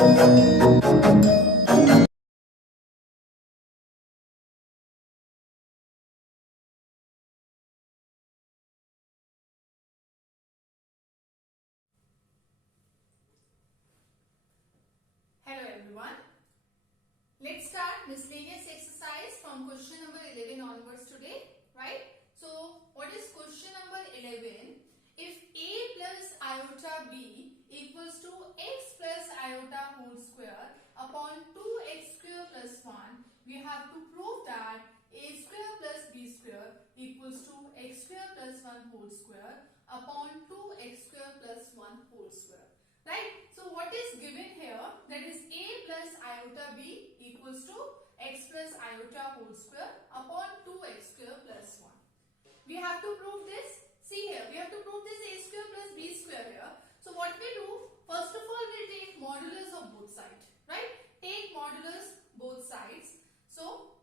Hello everyone. Let's start miscellaneous exercise from question number 11 onwards today, right? So what is question number 11? If a plus iota b equals to x plus iota whole square upon 2x square plus 1, we have to prove that a square plus b square equals to x square plus 1 whole square upon 2x square plus 1 whole square. Right? So what is given here, that is a plus iota b equals to x plus iota whole square upon 2x square plus 1. We have to prove this. See here, we have to prove this a square plus b square here. So what we do, first of all we'll take modulus of both sides. Right? Take modulus both sides. So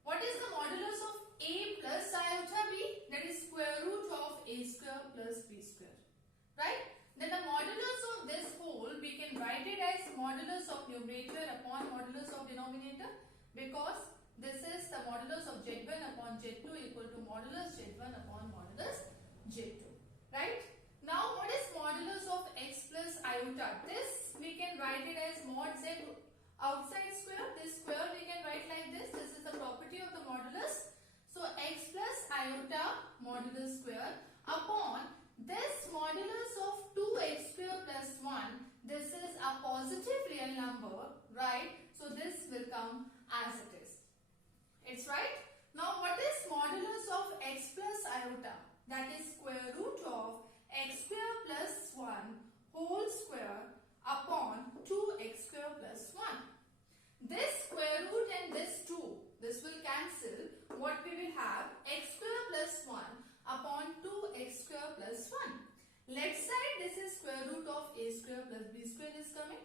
what is the modulus of a plus iota b? That is square root of a square plus b square. Right? Then the modulus of this whole, we can write it as modulus of numerator upon modulus of denominator, because this is the modulus of z1 upon z2 equal to modulus z1 upon modulus z2. Right? Now what is modulus of x plus iota? This we can write it as mod z outside square. This square we can write like this. This is the property of the modulus. So x plus iota modulus square upon this modulus of 2x square plus 1, this is a positive real number, right? So this will come as it is. It's right. Now what is modulus of x plus iota? That is square root of x square plus 1 whole square upon 2x square plus 1. This square root and this 2, this will cancel. What we will have, x square plus 1 upon 2x square plus 1. Left side, this is square root of a square plus b square is coming.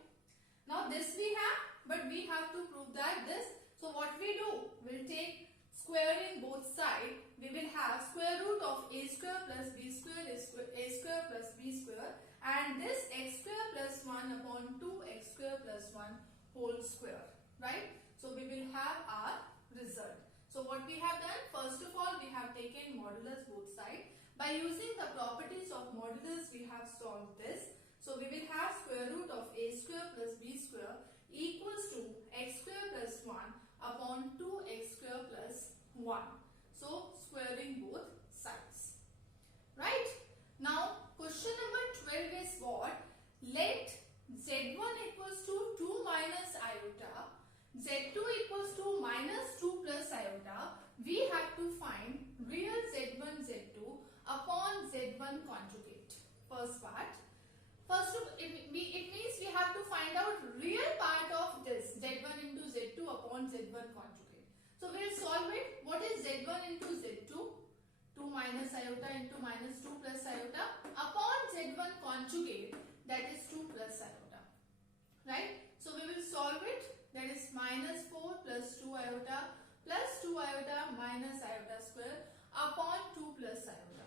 Now this we have, but we have to prove that this. So what we do, we'll take squaring both sides. We will have square root of a square plus b square is a square plus b square, and this x square plus 1 upon 2x square plus 1 whole square. Right? So we will have our result. So what we have done, first of all, we have taken modulus both sides. By using the properties of modulus, we have solved this. So we will have square root of a square plus b square equals to x square plus 1 upon 2x square plus 1. So squaring both sides. Right? Now question number 12 is what? Let z1 equals to 2 minus iota, z2 equals to minus 2 plus iota. We have to find real z1 z2 upon z1 conjugate. First part. It means we have to find out real part of this z1 into z2 upon z1 conjugate. So we will solve it. What is z1 into z2? 2 minus iota into minus 2 plus iota upon z1 conjugate, that is 2 plus iota. Right? So we will solve it. That is minus 4 plus 2 iota plus 2 iota minus iota square upon 2 plus iota.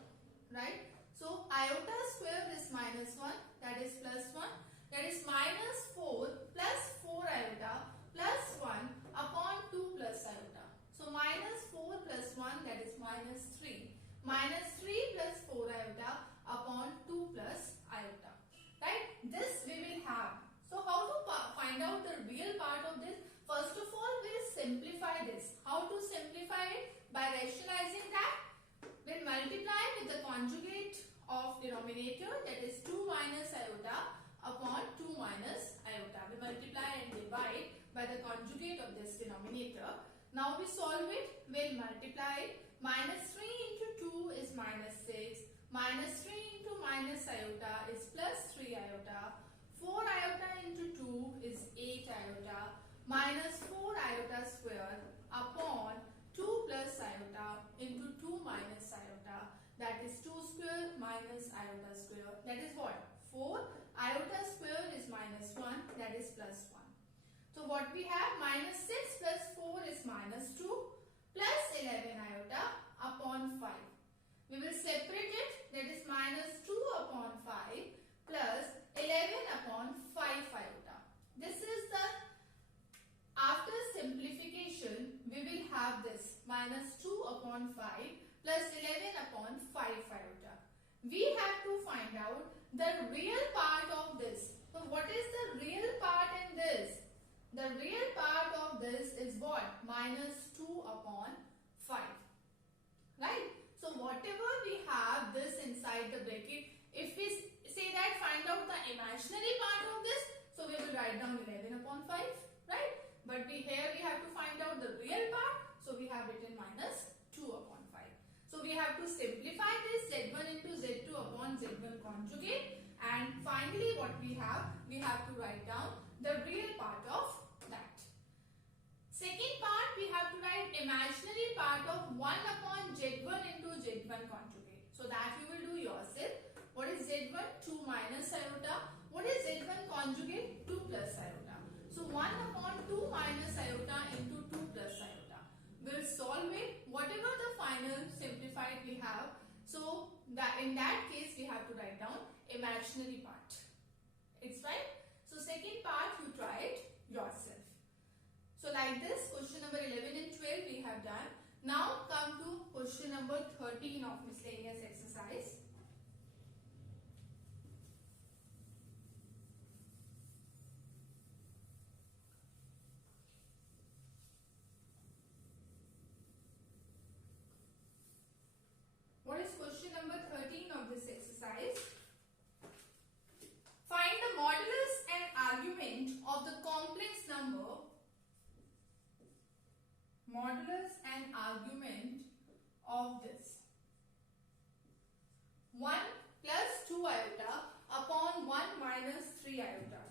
Right? So iota square is minus 1, that is plus 1. That is minus 4 plus 4 iota plus 1 upon 2 plus iota. So minus 4 plus 1, that is minus 3. Minus 3 plus 4 iota upon 2 plus iota. Right? This we will have. So how to find out the real part of this? First of all, we'll simplify this. How to simplify it? By rationalizing that. We'll multiply with the conjugate of denominator, that is 2 minus iota upon 2 minus iota. We multiply and divide by the conjugate of this denominator. Now we solve it. We'll multiply it. Minus 3 into 2 is minus 6. Minus 3 into minus iota is plus 3 iota. 4 iota into 2 is 8 iota. Minus 4 iota square upon 2 plus iota into 2 minus iota. That is 2 square minus iota square. That is what? 4. Iota square is minus 1. That is plus 1. So what we have? Minus 6 plus 4 is minus 2 plus 11 iota upon 5. We will separate it. That is minus 2 upon 5 plus 11 upon 5 iota. have this minus 2 upon 5 plus 11 upon 5 iota. We have to find out the real part of this. So what is the real part in this? The real part of this is what? Minus 2 upon 5. Right? So whatever we have this inside the bracket, if we say that find out the imaginary part of this, so we will write down 11 upon 5. Right? But here we have to find out the real part, so we have written minus 2 upon 5. So we have to simplify this z1 into z2 upon z1 conjugate, and finally what we have to write down the real part of that. Second part, we have to write imaginary part of 1 upon z1 into z1 conjugate. So that you will do yourself. What is z1? 2 minus iota. What is z1 conjugate? 2 plus iota. So 1 upon 2 minus iota into 2 plus iota. We'll solve it. Whatever the final simplified we have, so that in that case we have to write down imaginary part. It's right. So second part you try it yourself. So like this, question number 11 and 12 we have done. Now come to question number 13 of miscellaneous exercise. What is question number 13 of this exercise? Find the modulus and argument of the complex number. Modulus and argument of this. 1 plus 2 iota upon 1 minus 3 iota.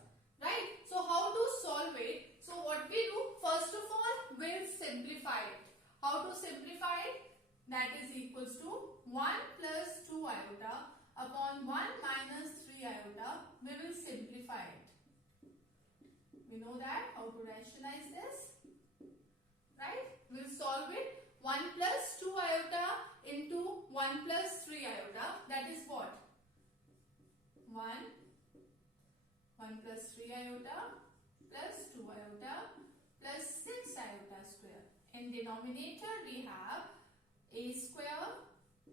Right? So how to solve it? So what we do? First of all, we'll simplify it. How to simplify it? That is equals to 1 plus 2 iota upon 1 minus 3 iota. We will simplify it. We know that how to rationalize this. Right? We will solve it. 1 plus 2 iota into 1 plus 3 iota. That is what? 1 plus 3 iota plus 2 iota plus 6 iota square. In denominator we have a square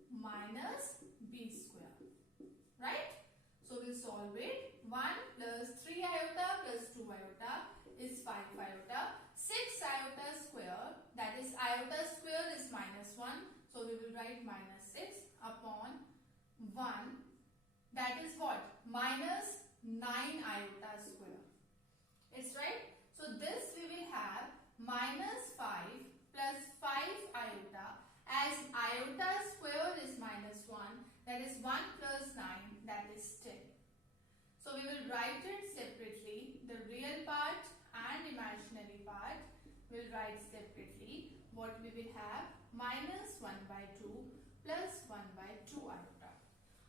minus b square. Right? So we'll solve it. 1 plus 3 iota plus 2 iota is 5 iota. 6 iota square, that is iota square is minus 1. So we will write minus 6 upon 1. That is what? Minus 9 iota square. It's right? So this we will have minus 5 plus 5 iota. As iota square is minus 1, that is 1 plus 9, that is 10. So we will write it separately. The real part and imaginary part we'll write separately. What we will have? Minus 1 by 2 plus 1 by 2 iota.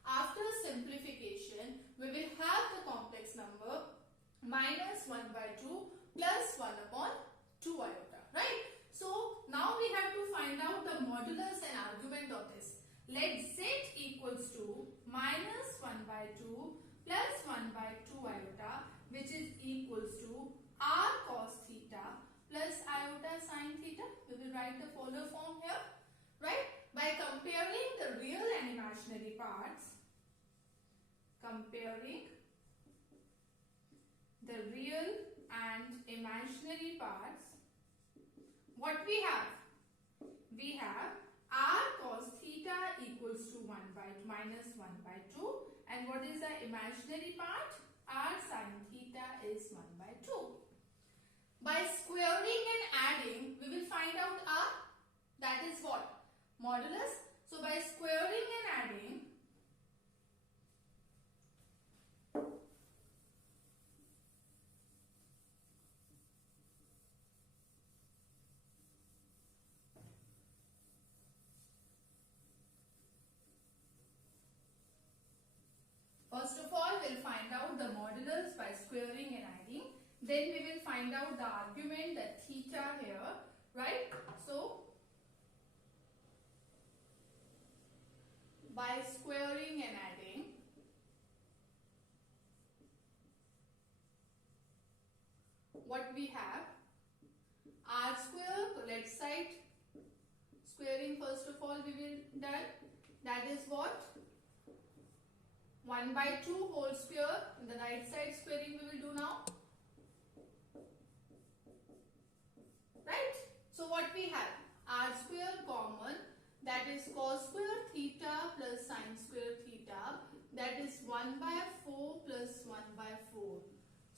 After simplification, we will have the complex number minus 1 by 2 plus 1 upon 2 iota. Right? So now we have to find out the modulus and argument of this. Let z equals to minus 1 by 2 plus 1 by 2 iota, which is equals to r cos theta plus iota sin theta. We will write the polar form here. Right? By comparing the real and imaginary parts. Comparing the real and imaginary parts. What we have? We have r cos theta equals to 1 by minus 1 by 2. And what is the imaginary part? R sin theta is 1 by 2. By squaring and adding, we will find out r. That is what? Modulus. So by squaring and adding, first of all, we'll find out the modulus by squaring and adding. Then we will find out the argument, the theta here, right? So, by squaring and adding, what we have? R square, so left side squaring first of all we will done. That is what? 1 by 2 whole square. In the right side squaring we will do now. Right? So what we have? R square common. That is cos square theta plus sin square theta. That is 1 by 4 plus 1 by 4.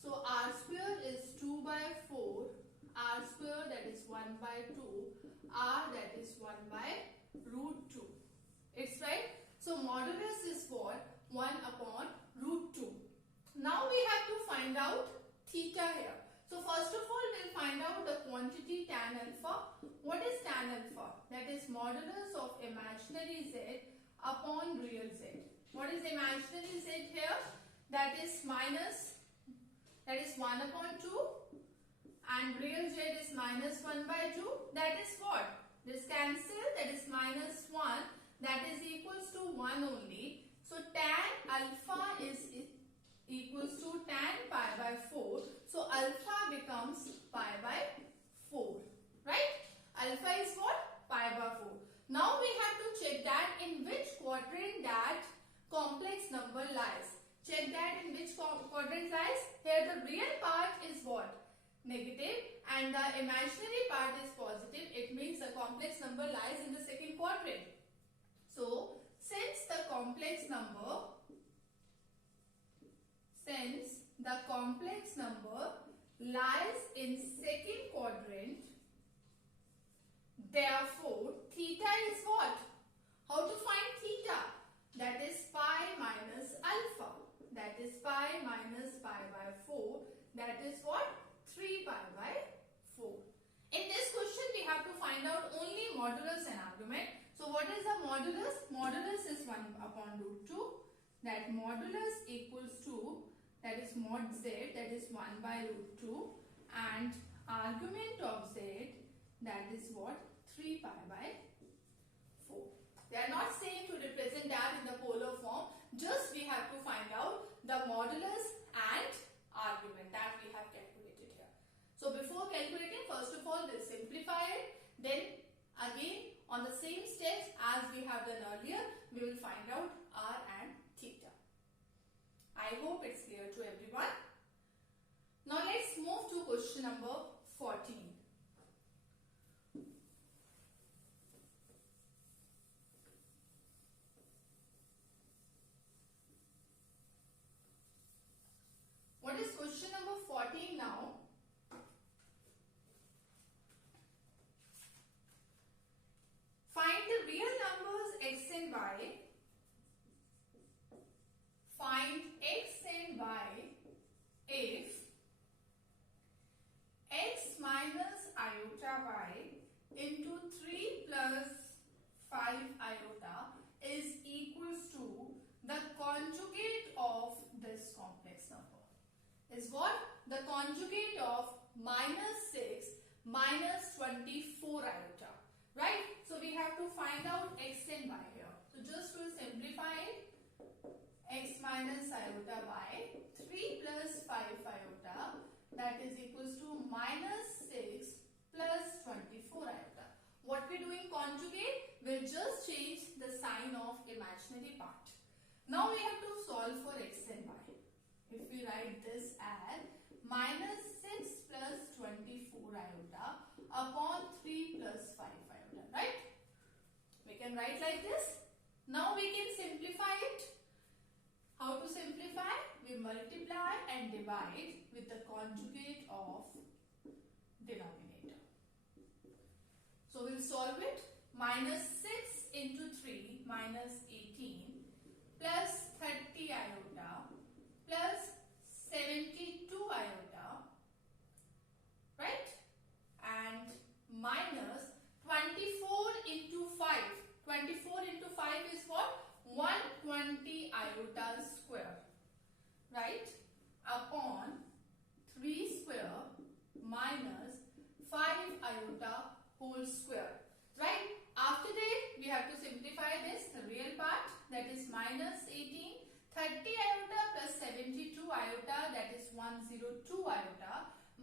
So r square is 2 by 4. R square that is 1 by 2. R that is 1 by root 2. It's right. So modulus is what? 1 upon root 2. Now we have to find out theta here. So first of all we'll find out the quantity tan alpha. What is tan alpha? That is modulus of imaginary z upon real z. What is imaginary z here? That is 1 upon 2 and real z is minus 1 by 2. That is what? This cancel, that is minus 1, that is equals to 1 only. So tan alpha is equals to tan pi by 4. So alpha becomes pi by 4. Right? Alpha is what? Pi by 4. Now we have to check that in which quadrant that complex number lies. Check that in which quadrant lies. Here the real part is what? Negative and the imaginary part is positive. It means the complex number lies in the second quadrant. So since the complex number lies in second quadrant, therefore theta is what? How to find theta? That is pi minus alpha. That is pi minus pi by 4. That is what? 3 pi by 4. In this question we have to find out only modulus and argument. So what is the modulus? Modulus is 1 upon root 2. That modulus equals to, that is mod z, that is 1 by root 2, and argument of z, that is what? 3 pi by 4. They are not saying to represent that in the polar form. Just we have to find out the modulus and argument that we have calculated here. So before calculating, first of all we'll simplify it. Then again on the same steps as we have done earlier, we will find out r and theta. I hope it's clear to everyone. Now let's move to question number 14. What is question number 14 now? Find the real numbers x and y. Find x and y if x minus iota y into 3 plus 5 iota is equals to the conjugate of this complex number. Is what? The conjugate of minus 6 minus 24 iota. Right? So we have to find out x and y here. So just to simplify it, x minus iota y, 3 plus 5 iota, that is equals to minus 6 plus 24 iota. What we do in conjugate, we'll just change the sign of imaginary part. Now we have to solve for x and y. If we write this as minus 6 plus 24 iota upon 3 plus 5 iota, right? We can write like this. Now we can simplify it. How to simplify? We multiply and divide with the conjugate of denominator. So we'll solve it. Minus 6 into 3 minus 18 plus 30 iota plus 72 iota, right? And minus 24 into 5. 24 into 5 is what? 120 iota square, right? Upon 3 square minus 5 iota whole square, right? After that, we have to simplify this, the real part, that is minus 18. 30 iota plus 72 iota, that is 102 iota.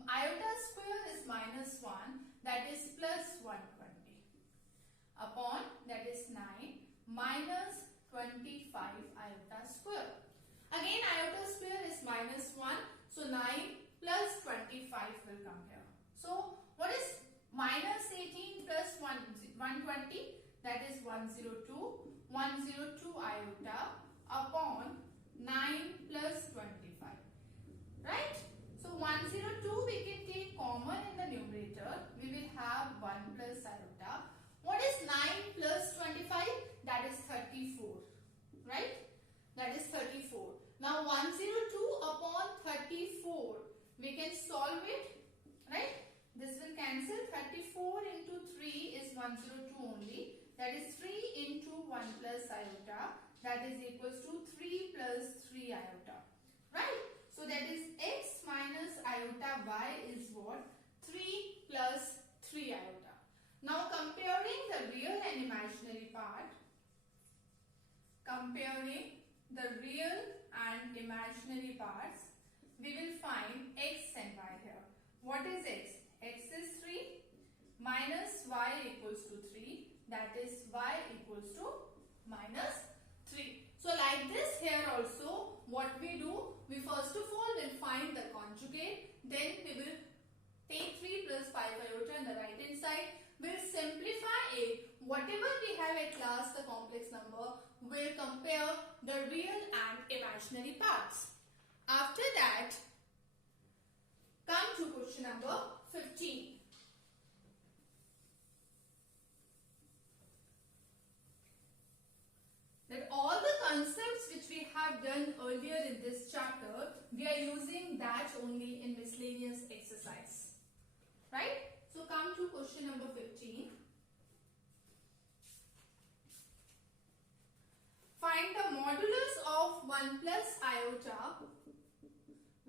Iota square is minus 1, that is plus 120. upon, that is 9, minus 25 iota square. Again iota square is minus 1. So 9 plus 25 will come here. So what is minus 18 plus 120? That is 102. 102 iota upon 9 plus 25. Right? So 102 we can take common in the numerator. We will have 1 plus iota. What is 9 plus 25? That is 34. Right? That is 34. Now 102 upon 34. We can solve it. Right? This will cancel. 34 into 3 is 102 only. That is 3 into 1 plus iota. That is equals to 3 plus 3 iota. Right? So that is x minus iota y is what? 3 plus 3 iota. Now comparing the real and imaginary part. Comparing the real and imaginary parts. We will find x and y here. What is x? X is 3 minus y equals to 3. That is y equals to minus 3. So like this here also what we do, we first of all will find the conjugate, then we will take 3 plus 5 iota on the right hand side, we'll simplify it, whatever we have at last the complex number, we'll compare the real and imaginary parts. After that, come to question number 15. That all the concepts which we have done earlier in this chapter, we are using that only in miscellaneous exercise. Right? So come to question number 15. Find the modulus of 1 plus iota.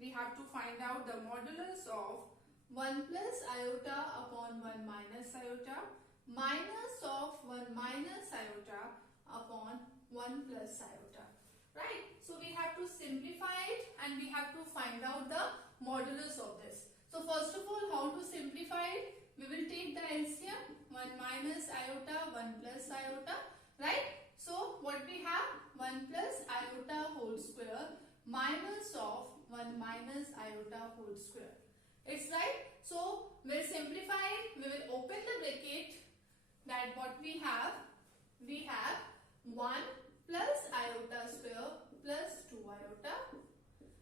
We have to find out the modulus of 1 plus iota upon 1 minus iota, minus of 1 minus iota upon 1 plus iota. Right? So we have to simplify it and we have to find out the modulus of this. So first of all, how to simplify it? We will take the LCM, 1 minus iota, 1 plus iota. Right? So what we have? 1 plus iota whole square minus of 1 minus iota whole square. It's right? So we'll simplify it. We will open the bracket. That what we have? We have 1 plus iota square plus 2 iota.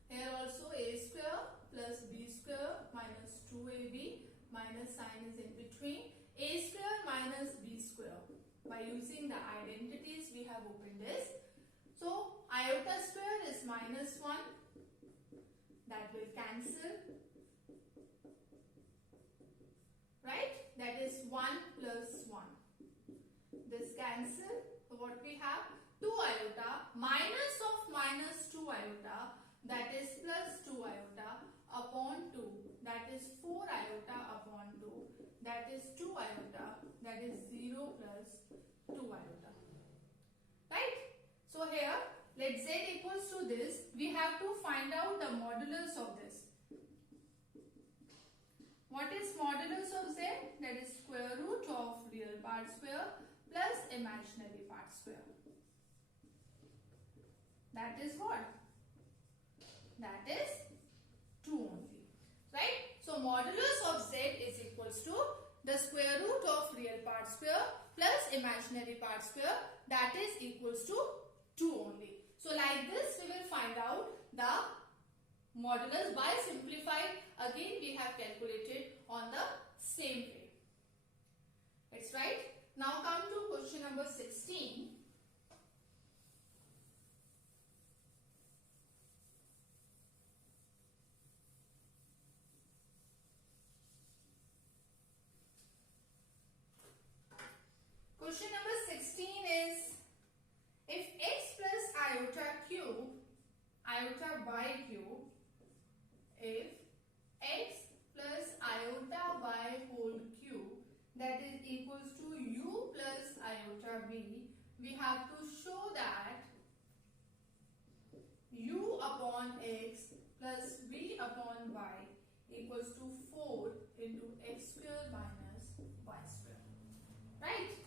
Here also a square plus b square minus 2ab minus sign is in between. A square minus b square. By using the identities we have opened this. So iota square is minus 1. That will cancel. Right? That is 1 plus 1. This cancel. So what we have? 2 iota minus of minus 2 iota, that is plus 2 iota upon 2, that is 4 iota upon 2, that is 2 iota, that is 0 plus 2 iota. Right? So here let z equals to this, we have to find out the modulus of this. What is modulus of z? That is square root of real part square plus imaginary part square. That is what? That is 2 only. Right? So modulus of z is equals to the square root of real part square plus imaginary part square, that is equals to 2 only. So like this we will find out the modulus by simplified. Again we have calculated on the same way. It's right. Now come to question number 16. Question number 16 is, if x plus iota cube, iota by cube, if x plus iota y whole cube, that is equals to u plus iota b, we have to show that u upon x plus b upon y equals to 4 into x square minus y square. Right?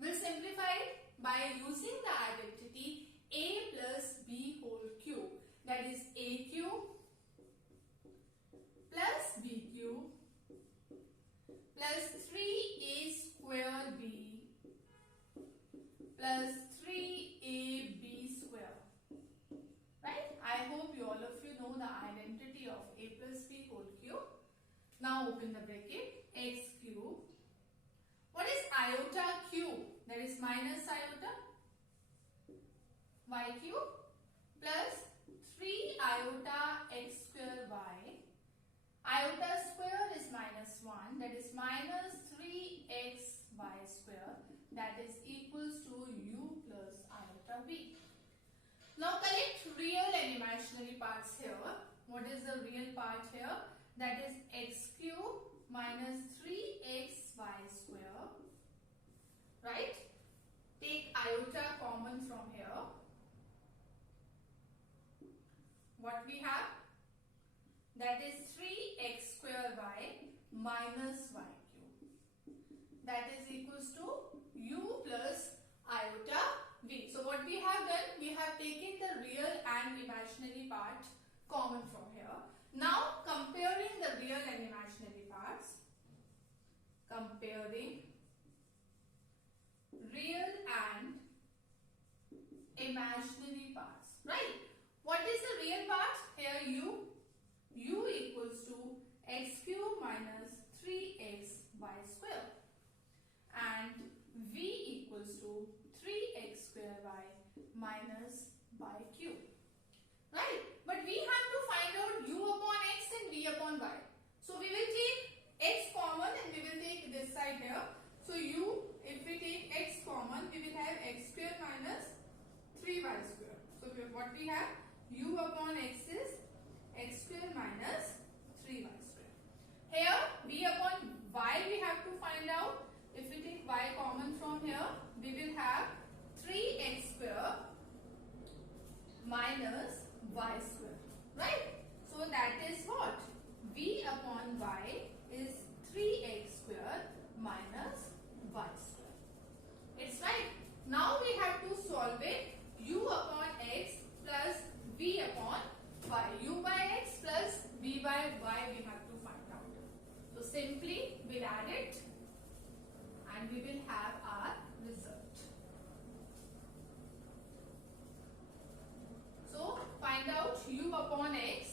We'll simplify it by using the identity a plus b whole cube. That is a cube plus b cube plus 3a square b plus 3ab square. Right? I hope all of you know the identity of a plus b whole cube. Now open the bracket. X cube. What is iota cube? That is minus iota. Y cube plus 3 iota x square y. Iota square is minus 1. That is minus 3xy square. That is equals to u plus iota v. Now collect real and imaginary parts here. What is the real part here? That is x cube minus 3xy square. Right? Take iota common from here. What we have? That is 3x square y minus y cube. That is equals to u plus iota v. So what we have done? We have taken the real and imaginary part common from here. Now comparing the real and imaginary parts. Comparing real and imaginary parts. Right? What is the real part? Here u. U equals to x cube minus 3xy square. And v equals to 3x square y minus y cube. Right? But we have to find out u upon x and v upon y. So we will take x common and we will take this side here. So u, if we take x common, we will have x square minus 3y square. So what we have? U upon x is x square minus 3y square. Here v upon y we have to find out. If we take y common from here, we will have 3x square minus y square. Right? So that is what? V upon y is 3x square minus y square. It's right. Now we have to solve it. U upon x plus v upon y. U by x plus v by y we have to find out. So simply we'll add it and we will have our result. So find out u upon x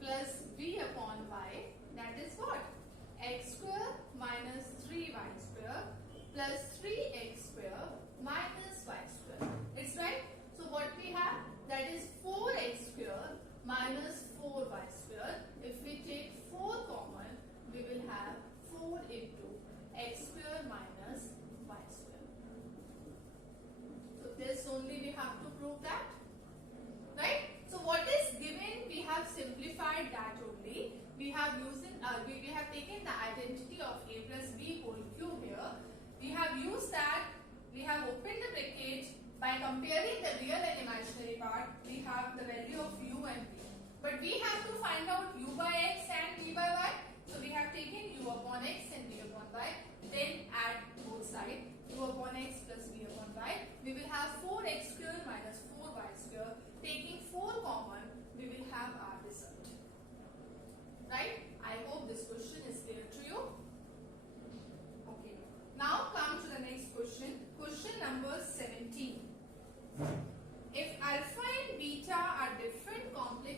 plus v upon y. That is what? X square minus 3y square plus 3x square minus y square. It's right. So what we have? That is 4x square minus 4y square. If we take 4 common, we will have 4 into x square minus y square. So this only we have to prove that. Right? So what is given, we have simplified that only. We have we have taken the identity of a plus b whole cube here. We have used that. We have opened the bracket. By comparing the real and imaginary part, we have the value of u and v. But we have to find out u by x and v by y. So we have taken u upon x and v upon y. Then add both sides. U upon x plus v upon y. We will have 4x square minus 4y square. Taking 4 common, we will have our result. Right? I hope this question is clear to you. Okay. Now come to the next question. Question number 17. If alpha and beta are different complex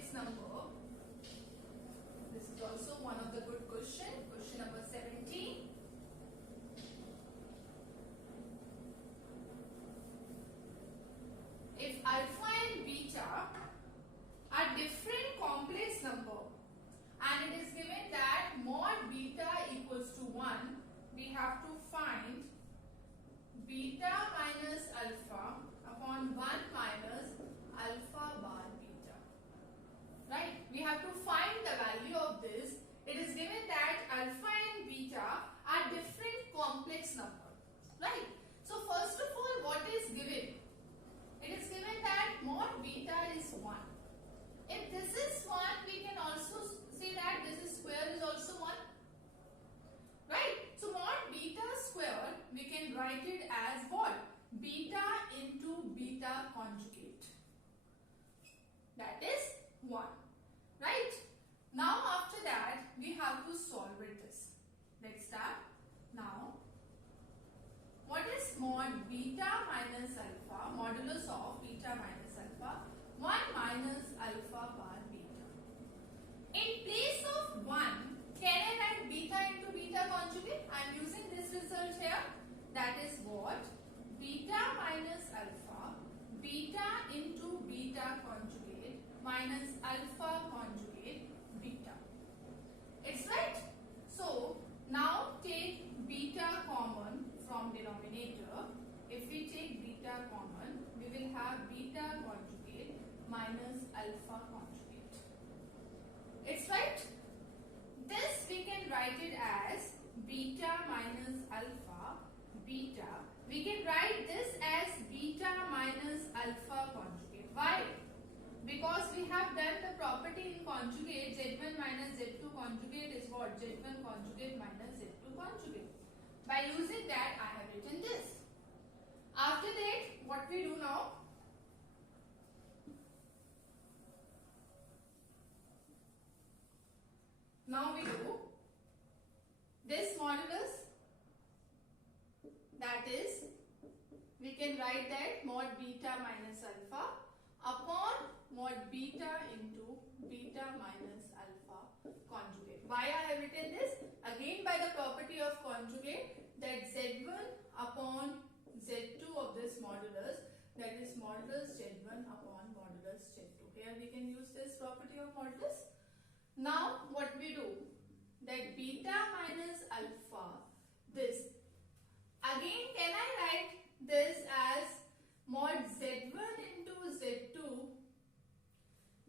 1. Right? Now after that, we have to solve it this. Let's start. Now, what is mod beta minus alpha, modulus of beta minus alpha? 1 minus alpha bar beta. In place of 1, can I write beta into beta conjugate? I am using this result here. That is what? Beta minus alpha, beta into beta conjugate minus alpha conjugate beta. It's right. So, now take beta common from denominator. If we take beta common, we will have beta conjugate minus alpha conjugate. It's right. This we can write it as beta minus alpha beta. We can write this as beta minus alpha conjugate. Why? Because we have done the property in conjugate, Z1 minus Z2 conjugate is what? Z1 conjugate minus Z2 conjugate. By using that, I have written this. After that, what we do now? Now we do this modulus, that is, we can write that mod beta minus alpha upon mod beta into beta minus alpha conjugate. Why I have written this? Again by the property of conjugate, that Z1 upon Z2 of this modulus, that is modulus Z1 upon modulus Z2. Here we can use this property of modulus. Now what we do? That beta minus alpha, this. Again can I write this as mod Z1 into Z2,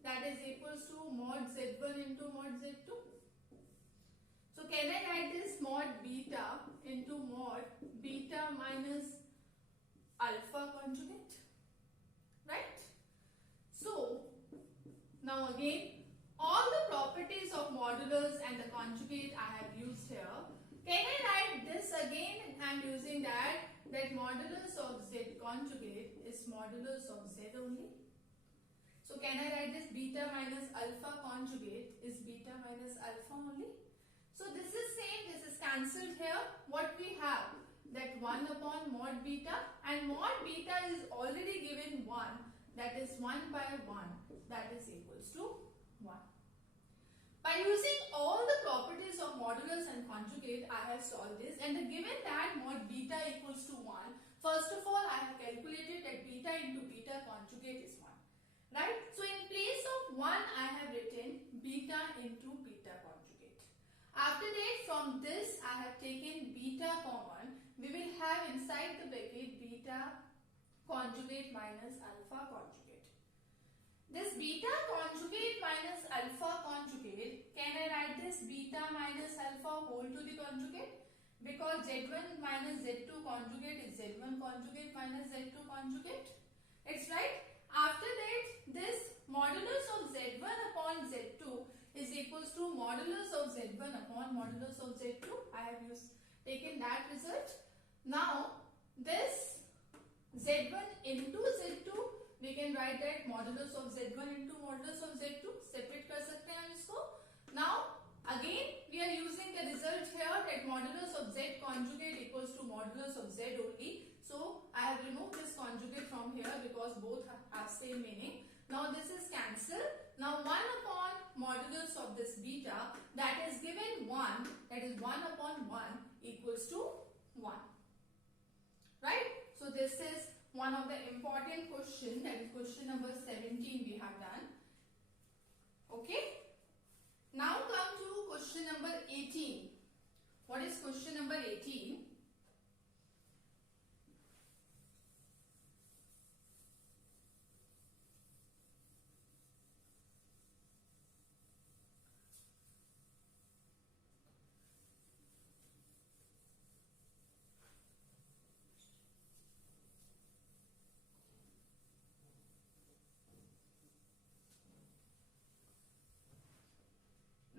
that is equals to mod Z1 into mod Z2. So can I write this mod beta into mod beta minus alpha conjugate? Right? So now again, all the properties of modulus and the conjugate I have used here. Can I write this again? I am using that modulus of Z conjugate is modulus of Z only. So can I write this beta minus alpha conjugate is beta minus alpha only? So this is same, this is cancelled here. What we have? That 1 upon mod beta, and mod beta is already given 1, that is 1 by 1, that is equals to 1. By using all the properties of modulus and conjugate, I have solved this, and given that mod beta equals to 1, first of all I have calculated that beta into beta conjugate is 1. Right? So in place of 1, I have written beta into beta conjugate. After that, from this I have taken beta common. We will have inside the bracket beta conjugate minus alpha conjugate. This beta conjugate minus alpha conjugate, can I write this beta minus alpha whole to the conjugate? Because Z1 minus Z2 conjugate is Z1 conjugate minus Z2 conjugate. It's right. After that, this modulus of Z1 upon Z2 is equals to modulus of Z1 upon modulus of Z2. I have taken that result. Now, this Z1 into Z2, we can write that modulus of Z1 into modulus of Z2. Separate कर सकते हैं हम इसको. Now, again we are using the result here that modulus of Z conjugate equals to modulus of Z only. So, I have removed this conjugate from here because both have same meaning. Now, this is cancelled. Now, 1 upon modulus of this beta, that is given 1, that is 1 upon 1 equals to 1. Right? So, this is one of the important question, that is question number 17 we have done. Okay? Now come to question number 18. What is question number 18?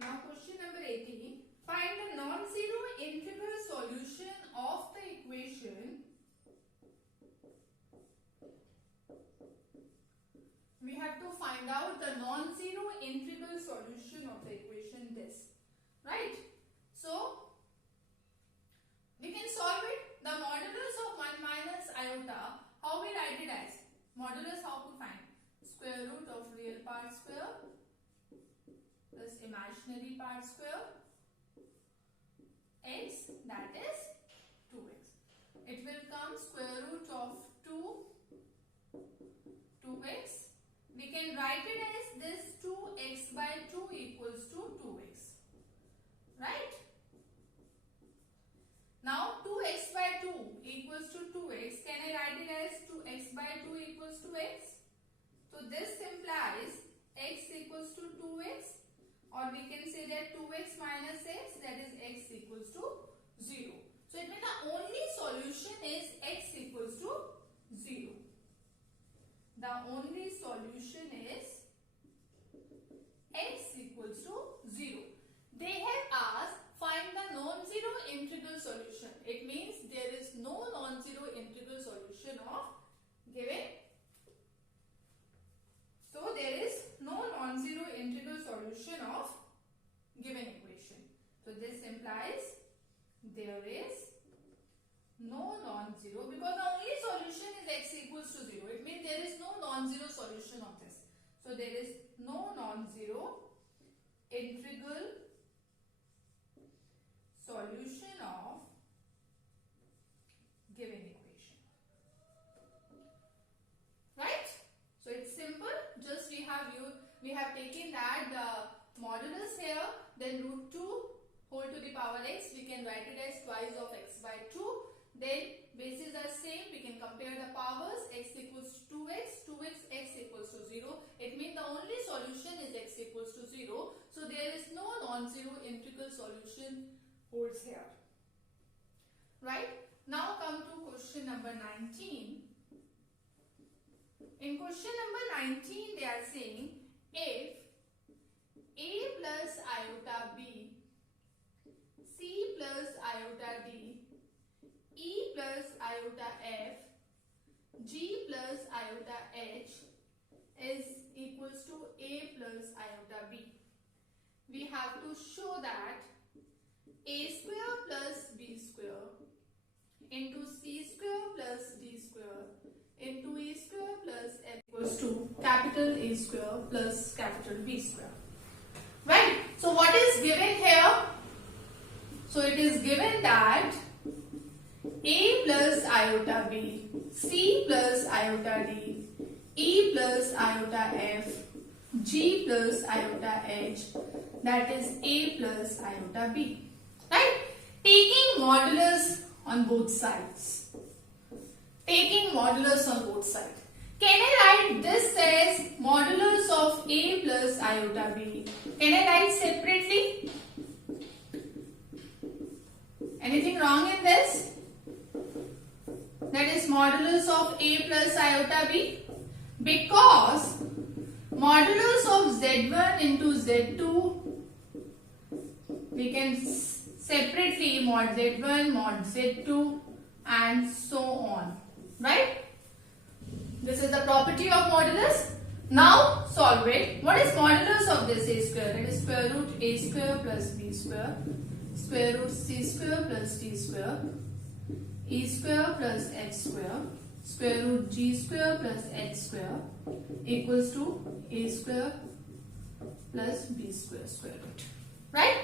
Now question number 18. Find the non-zero integral solution of the equation. We have to find out the non-zero solution of the equation this, right? So we can solve it. The modulus of 1 minus iota, how we write it as? Modulus, how to find? Square root of real part square plus imaginary part square x, that is 2x. It will come square root of 2x. We can write it as this 2x by 2 equals to 2x, right? Now 2x by 2 equals to 2x. Can I write it as 2x by 2 equals to x? So this implies x equals to 2x, or we can say that 2x minus x, that is x equals to 0. So it means the only solution is x equals to 0. The only solution is x equals to 0. They have asked find the non-zero integral solution. It means there is no non-zero integral solution of given. So there is no non-zero integral solution of given equation. So this implies there is no non-zero, because the only solution is x equals to 0. It means there is no non-zero solution of this. So there is no non-zero integral solution of given equation, right? So it's simple. Just we have taken that the modulus here, then root 2 whole to the power x, we can write it as twice of x by 2. Then bases are same, we can compare the powers. X equals to 2x, 2x, x equals to 0. It means the only solution is x equals to 0. So there is no non-zero integral solution holds here, right? Now come to question number 19. In question number 19, they are saying if a plus iota b, c plus iota d, e plus iota f, g plus iota h is equals to a plus iota b. We have to show that a square plus b square into c square plus d square into a square plus f equals to capital A square plus capital B square. Right? So what is given here? So it is given that a plus iota b, c plus iota d, e plus iota f, g plus iota h, that is a plus iota b. Right? Taking modulus on both sides. Taking modulus on both sides. Can I write this as modulus of a plus iota b? Can I write separately? Anything wrong in this? That is modulus of a plus iota b. Because modulus of z1 into z2, we can separately mod z1, mod z2 and so on. Right? This is the property of modulus. Now solve it. What is modulus of this a square? It is square root a square plus b square, square root c square plus d square, e square plus h square, square root g square plus h square equals to a square plus b square square root. Right?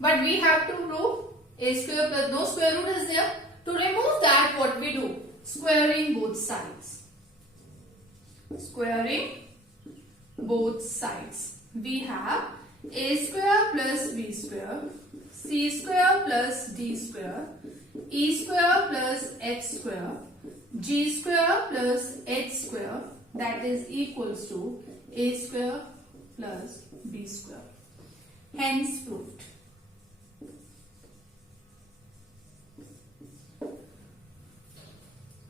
But we have to prove a square plus no square root is there. To remove that, what we do? Squaring both sides. Squaring both sides. We have a square plus b square, c square plus d square, e square plus h square, g square plus h square, that is equals to a square plus b square. Hence proved.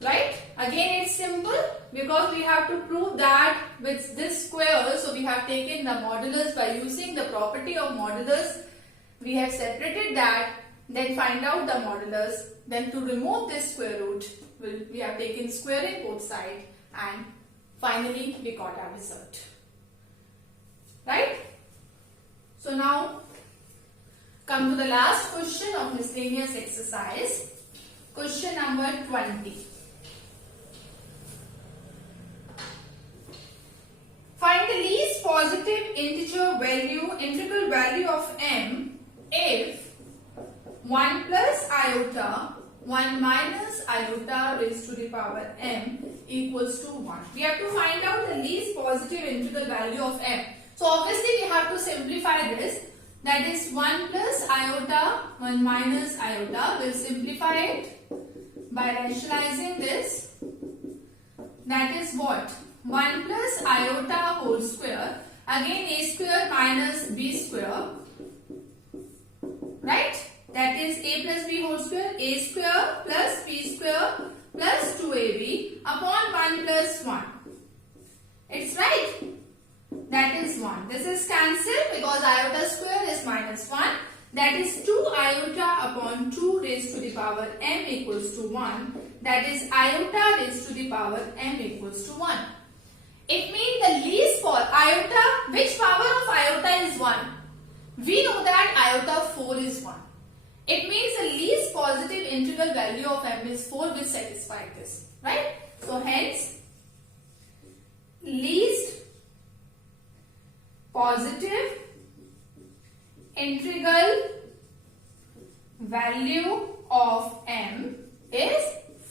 Right? Again it's simple because we have to prove that with this square, so we have taken the modulus by using the property of modulus. We have separated that, then find out the modulus, then to remove this square root, we have taken squaring both sides and finally we got our result. Right? come to the last question of miscellaneous exercise. Question number 20. Find the least positive integral value of m if 1 plus iota 1 minus iota raised to the power m equals to 1. We have to find out the least positive integral value of m. So obviously we have to simplify this. That is 1 plus iota 1 minus iota. We'll simplify it by rationalizing this. That is what? 1 plus iota whole square. Again a square minus b square. Right? That is a plus b whole square. A square plus b square plus 2ab upon 1 plus 1. It's right. That is 1. This is cancelled because iota square is minus 1. That is 2 iota upon 2 raised to the power m equals to 1. That is iota raised to the power m equals to 1. It means the least for iota, which power of iota is 1? We know that iota 4 is 1. It means the least positive integral value of m is 4, which satisfies this. Right? So hence, least positive integral value of m is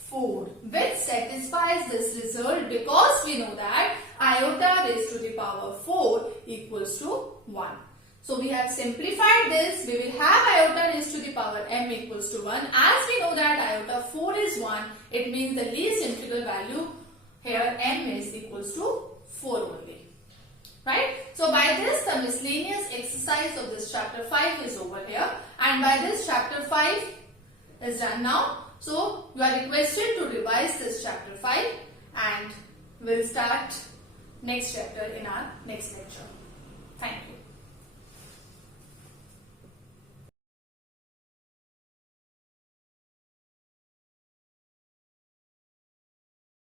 4, which satisfies this result because we know that iota raised to the power 4 equals to 1. So we have simplified this. We will have iota raised to the power m equals to 1. As we know that iota 4 is 1, it means the least integral value here m is equals to 4 only. Right? So by this the miscellaneous exercise of this chapter 5 is over here, and by this chapter 5 is done now. So you are requested to revise this chapter 5 and we'll start next chapter in our next lecture. Thank you.